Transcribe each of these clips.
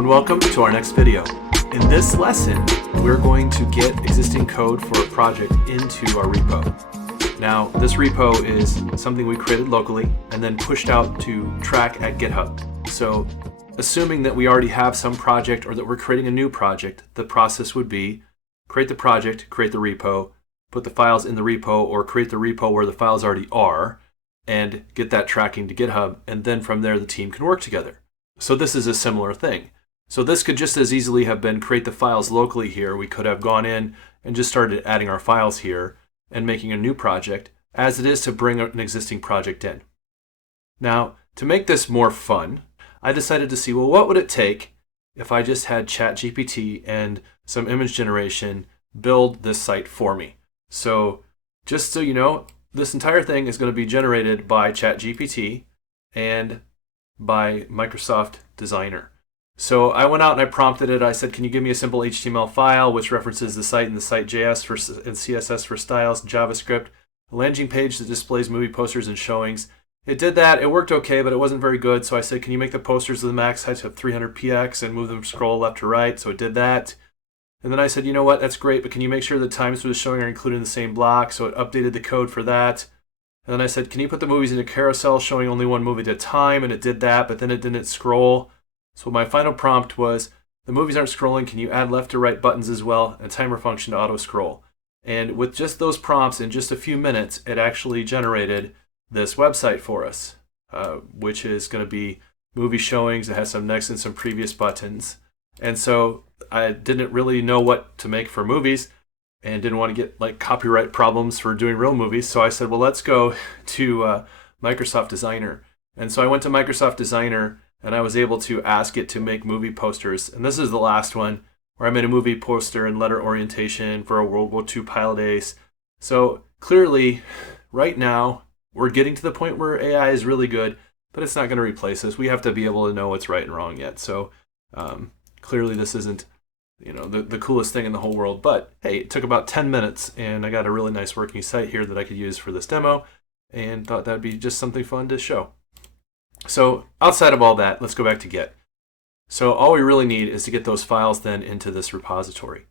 and welcome to our next video. In this lesson, we're going to get existing code for a project into our repo. Now, this repo is something we created locally and then pushed out to track at GitHub. So, assuming that we already have some project or that we're creating a new project, the process would be create the project, create the repo, put the files in the repo, or create the repo where the files already are, and get that tracking to GitHub, and then from there the team can work together. So this is a similar thing. So this could just as easily have been create the files locally here. We could have gone in and just started adding our files here and making a new project, as it is to bring an existing project in. Now, to make this more fun, I decided to see, well, what would it take if I just had ChatGPT and some image generation build this site for me? So just so you know, this entire thing is going to be generated by ChatGPT and by Microsoft Designer. So I went out and I prompted it. I said, can you give me a simple HTML file which references the site and the site.js and CSS for styles, JavaScript, a landing page that displays movie posters and showings. It did that. It worked okay, but it wasn't very good. So I said, can you make the posters of the max height of 300 px and move them scroll left to right? So it did that. And then I said, you know what, that's great, but can you make sure the times for the showing are included in the same block? So it updated the code for that. And then I said, can you put the movies in a carousel showing only one movie at a time? And it did that, but then it didn't scroll. So my final prompt was, the movies aren't scrolling, can you add left to right buttons as well, and timer function to auto scroll? And with just those prompts in just a few minutes, it actually generated this website for us, which is going to be movie showings. It has some next and some previous buttons. And so I didn't really know what to make for movies and didn't want to get like copyright problems for doing real movies. So I said, well, let's go to Microsoft Designer. And so I went to Microsoft Designer and I was able to ask it to make movie posters. And this is the last one where I made a movie poster and letter orientation for a World War II pilot ace. So clearly, right now, we're getting to the point where AI is really good, but it's not going to replace us. We have to be able to know what's right and wrong yet. So clearly this isn't the coolest thing in the whole world, but hey, it took about 10 minutes and I got a really nice working site here that I could use for this demo and thought that'd be just something fun to show. So outside of all that, let's go back to Git. So all we really need is to get those files then into this repository.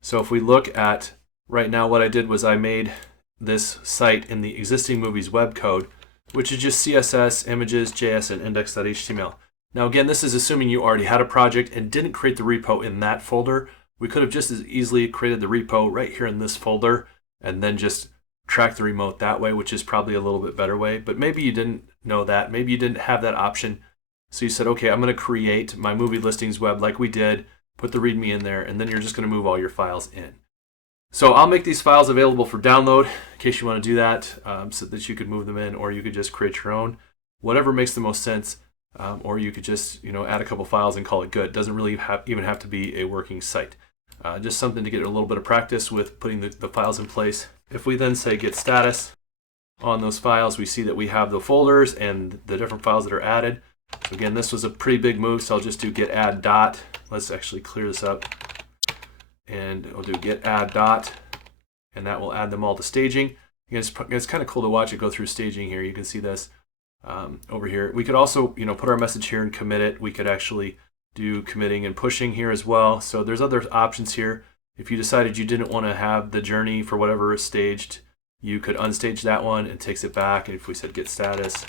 So if we look at right now, what I did was I made this site in the existing movies web code, which is just CSS, images, JS, and index.html. Now again, this is assuming you already had a project and didn't create the repo in that folder. We could have just as easily created the repo right here in this folder and then just track the remote that way, which is probably a little bit better way. But maybe you didn't know that. Maybe you didn't have that option. So you said, okay, I'm going to create my movie listings web like we did, put the README in there, and then you're just going to move all your files in. So I'll make these files available for download in case you want to do that, so that you could move them in, or you could just create your own, whatever makes the most sense. Or you could just add a couple files and call it good. It doesn't really even have to be a working site. Just something to get a little bit of practice with putting the files in place. If we then say git status on those files, we see that we have the folders and the different files that are added. So again, this was a pretty big move, so I'll just do git add dot. Let's actually clear this up. And I'll do git add dot, and that will add them all to staging. Again, it's kind of cool to watch it go through staging here. You can see this. Over here. We could also, put our message here and commit it. We could actually do committing and pushing here as well. So there's other options here. If you decided you didn't want to have the journey for whatever is staged, you could unstage that one and it takes it back. And if we said git status,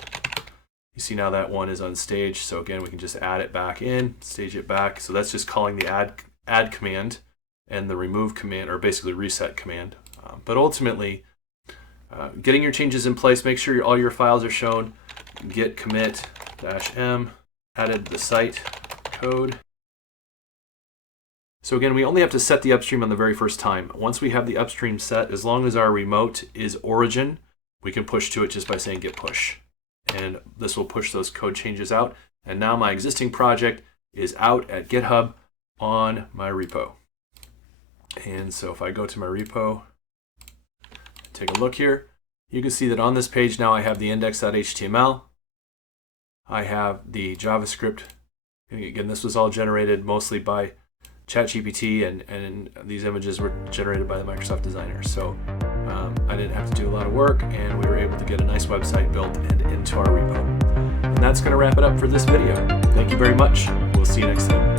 you see now that one is unstaged. So again, we can just add it back in, stage it back. So that's just calling the add command and the remove command, or basically reset command. But ultimately, getting your changes in place, make sure all your files are shown. Git commit -m, added the site code. So again, we only have to set the upstream on the very first time. Once we have the upstream set, as long as our remote is origin, we can push to it just by saying git push. And this will push those code changes out. And now my existing project is out at GitHub on my repo. And so if I go to my repo, take a look here, you can see that on this page now I have the index.html. I have the JavaScript. Again, this was all generated mostly by ChatGPT, and these images were generated by the Microsoft Designer. So I didn't have to do a lot of work, and we were able to get a nice website built and into our repo. And that's going to wrap it up for this video. Thank you very much. We'll see you next time.